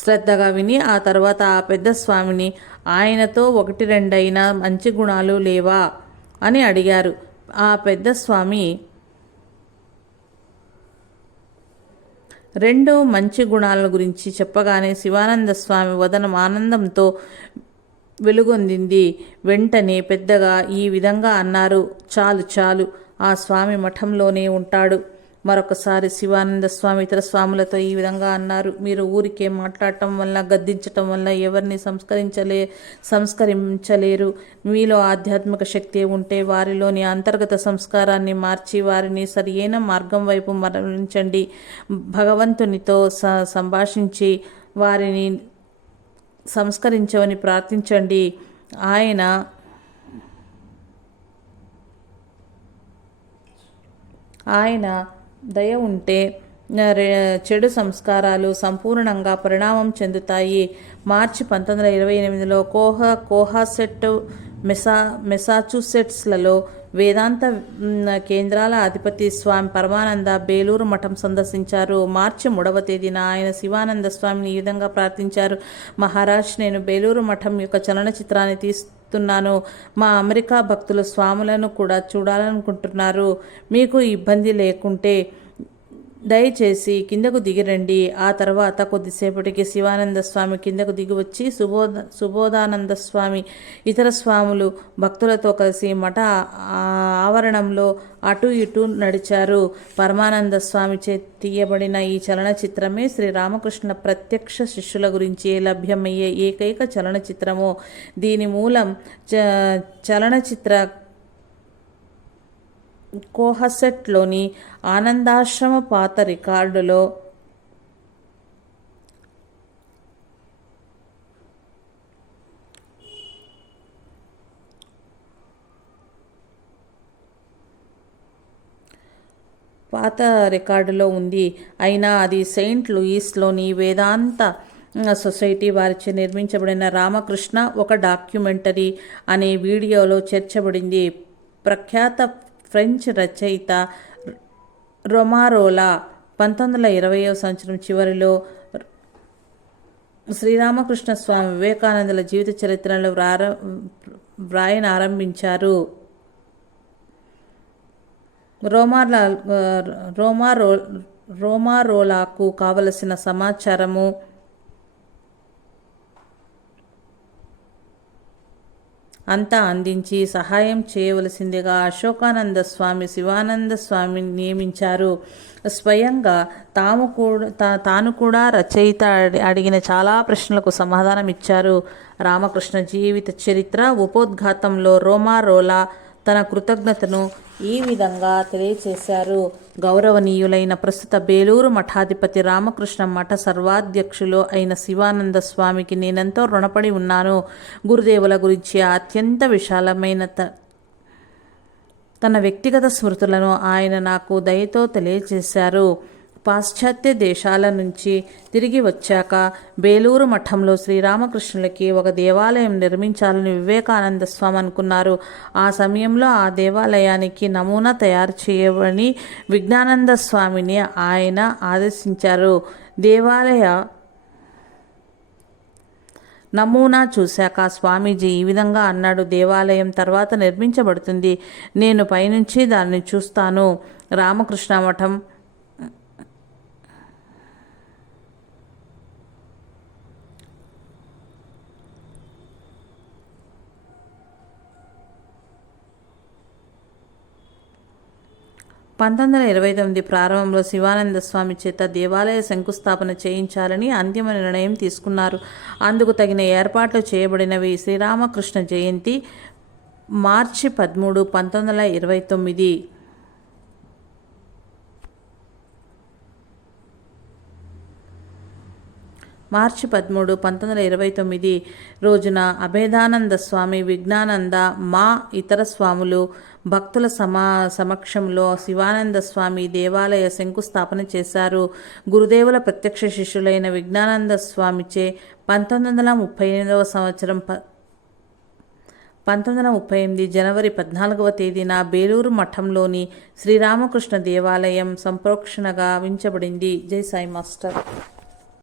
శ్రద్ధగా విని ఆ తర్వాత ఆ పెద్ద స్వామిని ఆయనతో 1-2 మంచి గుణాలు లేవా అని అడిగారు. ఆ పెద్ద స్వామి 2 మంచి గుణాల గురించి చెప్పగానే శివానంద స్వామి వదనం ఆనందంతో వెలుగొందింది. వెంటనే పెద్దగా ఈ విధంగా అన్నారు: చాలు చాలు, ఆ స్వామి మఠంలోనే ఉంటాడు. మరొకసారి శివానంద స్వామి ఇతర స్వాములతో ఈ విధంగా అన్నారు: మీరు ఊరికే మాట్లాడటం వల్ల, గద్దించటం వల్ల ఎవరిని సంస్కరించలేరు. మీలో ఆధ్యాత్మిక శక్తి ఉంటే వారిలోని అంతర్గత సంస్కారాన్ని మార్చి వారిని సరియైన మార్గం వైపు మరలించండి. భగవంతునితో సంభాషించి వారిని సంస్కరించమని ప్రార్థించండి. ఆయన దయ ఉంటే చెడు సంస్కారాలు సంపూర్ణంగా పరిణామం చెందుతాయి. మార్చి 1928లో కోహాసెట్ మెసాచుసెట్స్లలో వేదాంత కేంద్రాల అధిపతి స్వామి పరమానంద బేలూరు మఠం సందర్శించారు. మార్చి 3వ తేదీన ఆయన శివానంద స్వామిని ఈ విధంగా ప్రార్థించారు: మహారాజ్, నేను బేలూరు మఠం యొక్క చలనచిత్రాన్ని తీస్తున్నాను. మా అమెరికా భక్తులు స్వాములను కూడా చూడాలనుకుంటున్నారు. మీకు ఇబ్బంది లేకుంటే దయచేసి కిందకు దిగిరండి. ఆ తర్వాత కొద్దిసేపటికి శివానంద స్వామి కిందకు దిగి వచ్చి సుబోధానంద స్వామి ఇతర స్వాములు భక్తులతో కలిసి మఠ ఆవరణంలో అటు ఇటు నడిచారు. పరమానంద స్వామి చే తీయబడిన ఈ చలనచిత్రమే శ్రీరామకృష్ణ ప్రత్యక్ష శిష్యుల గురించి లభ్యమయ్యే ఏకైక చలనచిత్రము. దీని మూలం చలనచిత్ర కోహసెట్లోని ఆనందాశ్రమ పాత రికార్డులో ఉంది. అయినా అది సెయింట్ లూయిస్లోని వేదాంత సొసైటీ వారిచే నిర్మించబడిన రామకృష్ణ ఒక డాక్యుమెంటరీ అనే వీడియోలో చేర్చబడింది. ప్రఖ్యాత ఫ్రెంచ్ రచయిత రొమారోలా 1920వ సంవత్సరం చివరిలో శ్రీరామకృష్ణ స్వామి వివేకానందుల జీవిత చరిత్రను వ్రాయనారంభించారు. రోమారోలాకు కావలసిన సమాచారము అంతా అందించి సహాయం చేయవలసిందిగా అశోకానంద స్వామి శివానంద స్వామిని నియమించారు. స్వయంగా తాను కూడా రచయిత అడిగిన చాలా ప్రశ్నలకు సమాధానం ఇచ్చారు. రామకృష్ణ జీవిత చరిత్ర ఉపోద్ఘాతంలో రోమారోలా తన కృతజ్ఞతను ఈ విధంగా తెలియచేశారు. గౌరవనీయులైన ప్రస్తుత బేలూరు మఠాధిపతి రామకృష్ణ మఠ సర్వాధ్యక్షులు అయిన శివానంద స్వామికి నేనెంతో రుణపడి ఉన్నాను. గురుదేవుల గురించి అత్యంత విశాలమైన తన వ్యక్తిగత స్మృతులను ఆయన నాకు దయతో తెలియజేశారు. పాశ్చాత్య దేశాల నుంచి తిరిగి వచ్చాక బేలూరు మఠంలో శ్రీరామకృష్ణులకి ఒక దేవాలయం నిర్మించాలని వివేకానంద స్వామి అనుకున్నారు. ఆ సమయంలో ఆ దేవాలయానికి నమూనా తయారు చేయమని విజ్ఞానంద స్వామిని ఆయన ఆదేశించారు. దేవాలయ నమూనా చూశాక స్వామీజీ ఈ విధంగా అన్నాడు: దేవాలయం తర్వాత నిర్మించబడుతుంది, నేను పైనుంచి దాన్ని చూస్తాను. రామకృష్ణ మఠం ప్రారంభంలో శివానంద స్వామి చేత దేవాలయ శంకుస్థాపన చేయించాలని అంతిమ నిర్ణయం తీసుకున్నారు. అందుకు తగిన ఏర్పాట్లు చేయబడినవి శ్రీరామకృష్ణ జయంతి మార్చి 13, 1929. మార్చి 13, 1929 రోజున అభేదానంద స్వామి, విజ్ఞానంద, మా ఇతర స్వాములు భక్తుల సమక్షంలో శివానంద స్వామి దేవాలయ శంకుస్థాపన చేశారు. గురుదేవుల ప్రత్యక్ష శిష్యులైన విజ్ఞానంద స్వామిచే 1938 జనవరి 14వ తేదీన బేలూరు మఠంలోని శ్రీరామకృష్ణ దేవాలయం సంప్రోక్షణ గావించబడింది. జై సాయి మాస్టర్.